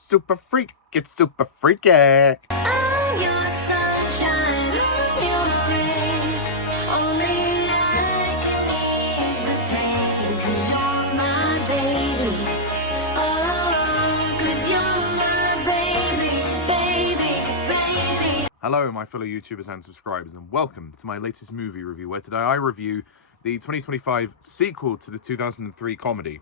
Super freak, get super freaky. I'm your sunshine, I'm your rain. Only I can ease the pain. 'Cause you're my baby. Oh, 'cause you're my baby. Hello, my fellow YouTubers and subscribers, and welcome to my latest movie review, where today I review the 2025 sequel to the 2003 comedy,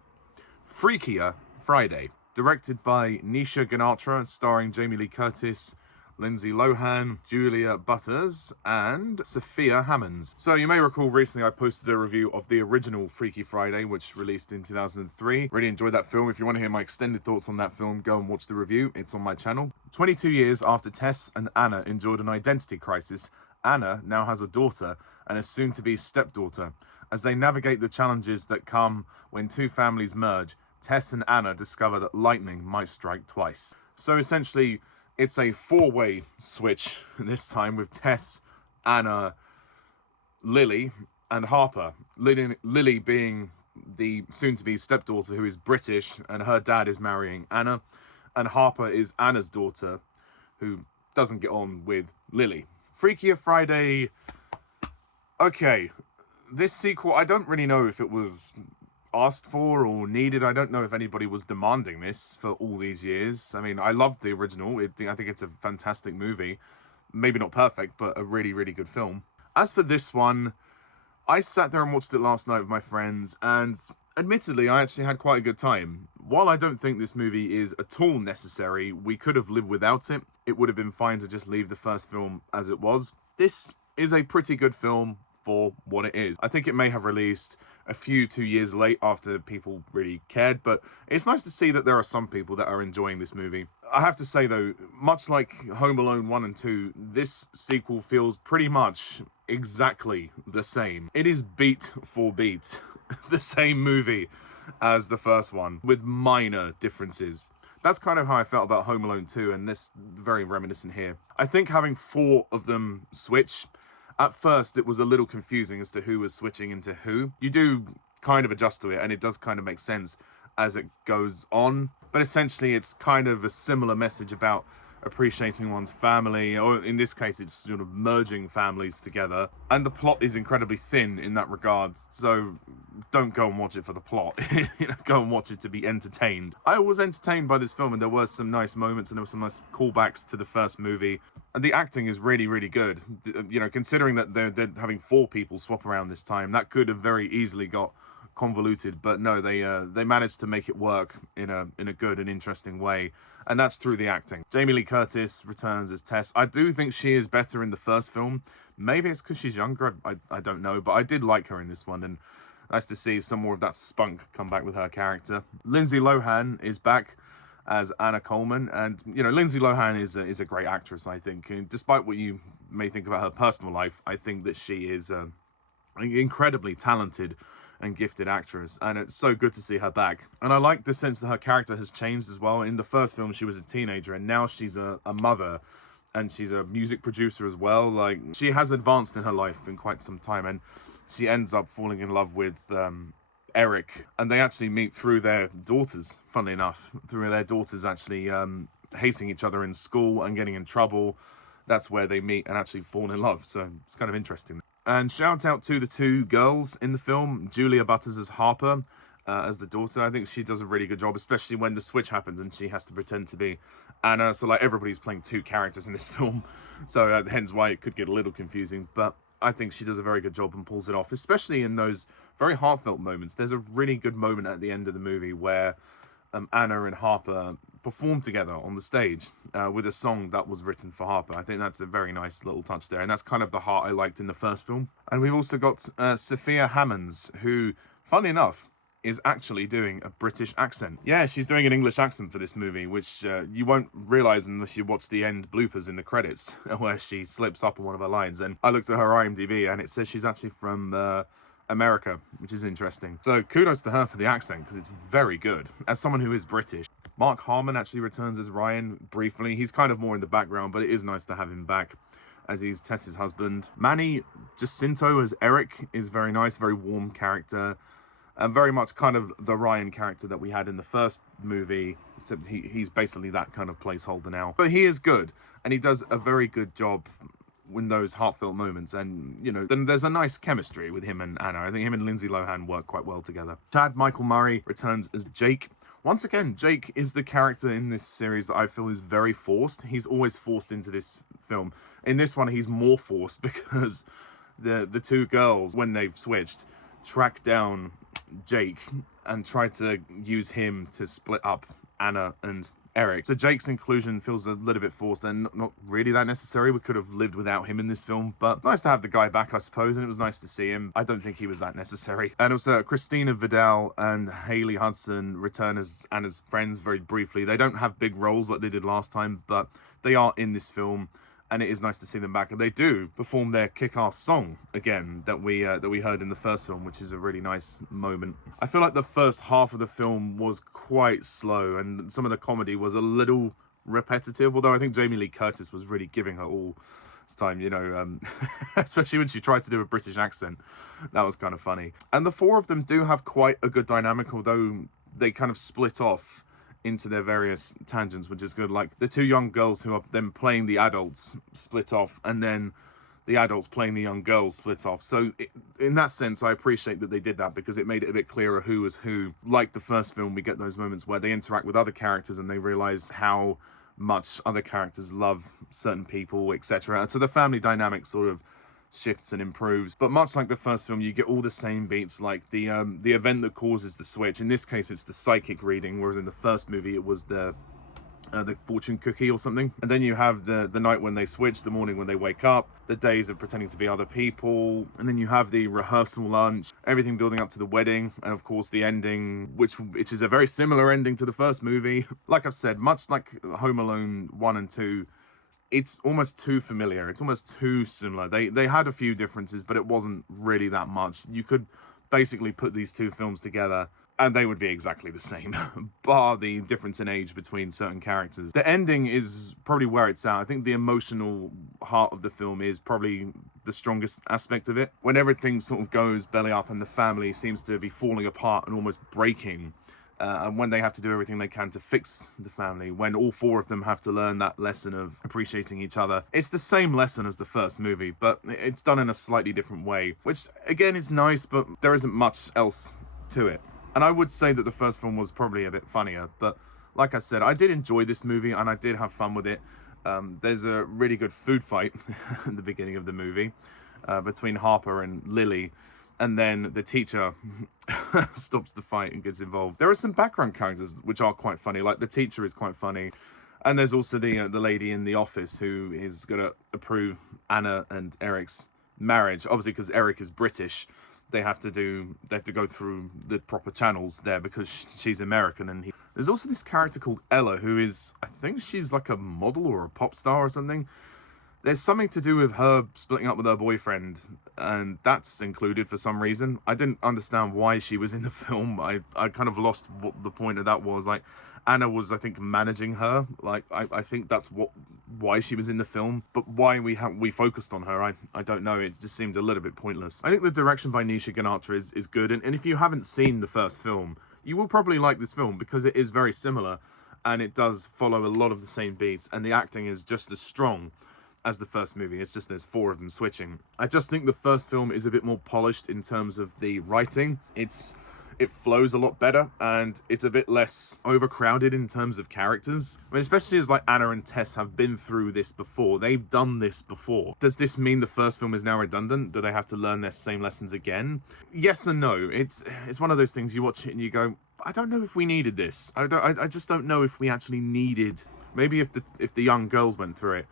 Freakier Friday. Directed by Nisha Ganatra, starring Jamie Lee Curtis, Lindsay Lohan, Julia Butters, and Sophia Hammons. So you may recall recently I posted a review of the original Freaky Friday, which released in 2003. Really enjoyed that film. If you want to hear my extended thoughts on that film, go and watch the review. It's on my channel. 22 years after Tess and Anna endured an identity crisis, Anna now has a daughter and a soon-to-be stepdaughter. As they navigate the challenges that come when two families merge, Tess and Anna discover that lightning might strike twice. So essentially, it's a four-way switch, this time with Tess, Anna, Lily, and Harper. Lily being the soon-to-be stepdaughter who is British, and her dad is marrying Anna. And Harper is Anna's daughter, who doesn't get on with Lily. Freakier Friday... Okay, this sequel, I don't really know if it was asked for or needed. I don't know if anybody was demanding this for all these years. I mean, I loved the original. I think it's a fantastic movie. Maybe not perfect, but a really, really good film. As for this one, I sat there and watched it last night with my friends, and admittedly, I actually had quite a good time. While I don't think this movie is at all necessary, we could have lived without it. It would have been fine to just leave the first film as it was. This is a pretty good film for what it is. I think it may have released a few 2 years late after people really cared, but it's nice to see that there are some people that are enjoying this movie. I have to say though, much like Home Alone 1 and 2, this sequel feels pretty much exactly the same. It is beat for beat the same movie as the first one, with minor differences. That's kind of how I felt about Home Alone 2, and this very reminiscent here. I think having four of them switch, at first, it was a little confusing as to who was switching into who. You do kind of adjust to it, and it does kind of make sense as it goes on. But essentially, it's kind of a similar message about appreciating one's family, or in this case, it's sort of merging families together. And the plot is incredibly thin in that regard, so don't go and watch it for the plot. Go and watch it to be entertained. I was entertained by this film, and there were some nice moments, and there were some nice callbacks to the first movie. And the acting is really, really good. You know, considering that they're having four people swap around this time, that could have very easily got convoluted, but no, they managed to make it work in a good and interesting way, and that's through the acting. Jamie Lee Curtis returns as Tess. I do think she is better in the first film. Maybe it's because she's younger, I don't know, but I did like her in this one, and nice to see some more of that spunk come back with her character. Lindsay Lohan is back as Anna Coleman, and you know, Lindsay Lohan is a great actress, I think, and despite what you may think about her personal life, I think that she is an incredibly talented and gifted actress, and it's so good to see her back. And I like the sense that her character has changed as well. In the first film, she was a teenager, and now she's a mother, and she's a music producer as well. Like, she has advanced in her life in quite some time, and she ends up falling in love with Eric, and they actually meet through their daughters, funnily enough, through their daughters actually hating each other in school and getting in trouble. That's where they meet and actually fall in love, so it's kind of interesting. And shout out to the two girls in the film. Julia Butters as Harper, as the daughter. I think she does a really good job, especially when the switch happens and she has to pretend to be Anna. So like, everybody's playing two characters in this film, so hence why it could get a little confusing. But I think she does a very good job and pulls it off, especially in those very heartfelt moments. There's a really good moment at the end of the movie where Anna and Harper perform together on the stage with a song that was written for Harper. I think that's a very nice little touch there, and that's kind of the heart I liked in the first film. And we've also got Sophia Hammons, who, funnily enough, is actually doing a British accent. Yeah, she's doing an English accent for this movie, which you won't realise unless you watch the end bloopers in the credits, where she slips up on one of her lines. And I looked at her IMDb, and it says she's actually from America, which is interesting. So kudos to her for the accent, because it's very good. As someone who is British, Mark Harmon actually returns as Ryan briefly. He's kind of more in the background, but it is nice to have him back as he's Tess's husband. Manny Jacinto as Eric is very nice, very warm character. And very much kind of the Ryan character that we had in the first movie, except he's basically that kind of placeholder now. But he is good, and he does a very good job in those heartfelt moments. And, you know, then there's a nice chemistry with him and Anna. I think him and Lindsay Lohan work quite well together. Chad Michael Murray returns as Jake. Once again, Jake is the character in this series that I feel is very forced. He's always forced into this film. In this one, he's more forced because the two girls, when they've switched, track down Jake and try to use him to split up Anna and Eric. So Jake's inclusion feels a little bit forced and not really that necessary. We could have lived without him in this film, but nice to have the guy back, I suppose, and it was nice to see him. I don't think he was that necessary. And also Christina, Vidal and Haley Hudson return as Anna's friends very briefly. They don't have big roles like they did last time, but they are in this film, and it is nice to see them back. And they do perform their kick-ass song again that we heard in the first film, which is a really nice moment. I feel like the first half of the film was quite slow, and some of the comedy was a little repetitive, although I think Jamie Lee Curtis was really giving her all this time, you know, especially when she tried to do a British accent. That was kind of funny. And the four of them do have quite a good dynamic, although they kind of split off into their various tangents, which is good. Like the two young girls who are then playing the adults split off, and then the adults playing the young girls split off. So in that sense, I appreciate that they did that, because it made it a bit clearer who was who. Like the first film, we get those moments where they interact with other characters and they realize how much other characters love certain people, etc. And so the family dynamic sort of shifts and improves. But much like the first film, you get all the same beats, like the event that causes the switch. In this case, it's the psychic reading, whereas in the first movie it was the fortune cookie or something. And then you have the night when they switch, the morning when they wake up, the days of pretending to be other people, and then you have the rehearsal lunch, everything building up to the wedding, and of course the ending, which is a very similar ending to the first movie. Like I've said, much like Home Alone 1 and 2, it's almost too familiar. It's almost too similar. They had a few differences, but it wasn't really that much. You could basically put these two films together and they would be exactly the same, bar the difference in age between certain characters. The ending is probably where it's at. I think the emotional heart of the film is probably the strongest aspect of it. When everything sort of goes belly up and the family seems to be falling apart and almost breaking, and when they have to do everything they can to fix the family, when all four of them have to learn that lesson of appreciating each other. It's the same lesson as the first movie, but it's done in a slightly different way, which again is nice, but there isn't much else to it. And I would say that the first film was probably a bit funnier, but like I said, I did enjoy this movie and I did have fun with it. There's a really good food fight at the beginning of the movie between Harper and Lily. And then the teacher stops the fight and gets involved. There are some background characters which are quite funny, like the teacher is quite funny. And there's also the lady in the office who is going to approve Anna and Eric's marriage. Obviously, because Eric is British, they have to go through the proper channels there because she's American. And there's also this character called Ella, who is, I think she's like a model or a pop star or something. There's something to do with her splitting up with her boyfriend, and that's included for some reason. I didn't understand why she was in the film. I kind of lost what the point of that was. Like, Anna was, I think, managing her. Like, I think that's why she was in the film. But why we focused on her, I don't know. It just seemed a little bit pointless. I think the direction by Nisha Ganatra is good. And if you haven't seen the first film, you will probably like this film because it is very similar. And it does follow a lot of the same beats. And the acting is just as strong as the first movie. It's just there's four of them switching. I just think the first film is a bit more polished in terms of the writing. It flows a lot better and it's a bit less overcrowded in terms of characters. I mean, especially as like Anna and Tess have been through this before. They've done this before. Does this mean the first film is now redundant? Do they have to learn their same lessons again? Yes and no. It's one of those things you watch it and you go, I don't know if we needed this. I just don't know if we actually needed. Maybe if the young girls went through it,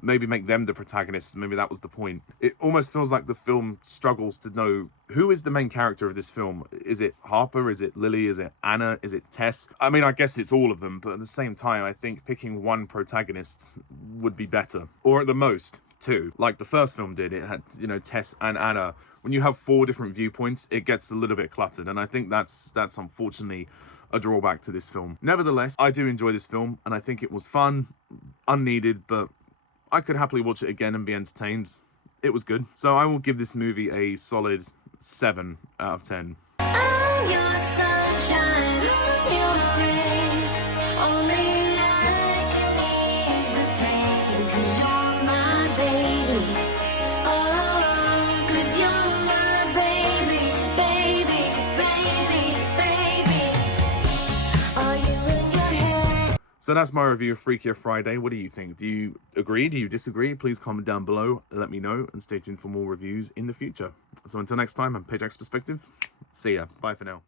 maybe make them the protagonists. Maybe that was the point. It almost feels like the film struggles to know who is the main character of this film. Is it Harper? Is it Lily? Is it Anna? Is it Tess? I mean, I guess it's all of them, but at the same time, I think picking one protagonist would be better. Or at the most, two. Like the first film did. It had, Tess and Anna. When you have four different viewpoints, it gets a little bit cluttered. And I think that's unfortunately a drawback to this film. Nevertheless, I do enjoy this film, and I think it was fun, unneeded, but I could happily watch it again and be entertained. It was good. So I will give this movie a solid 7 out of 10. I'm Only I can ease the pain, 'cause you're my baby. Oh, 'cause you're my baby, baby, baby, baby. Are you in your head? So that's my review of Freakier Friday. What do you think? Do you agree? Do you disagree? Please comment down below and let me know, and stay tuned for more reviews in the future. So until next time, I'm Pajak's Perspective. See ya. Bye for now.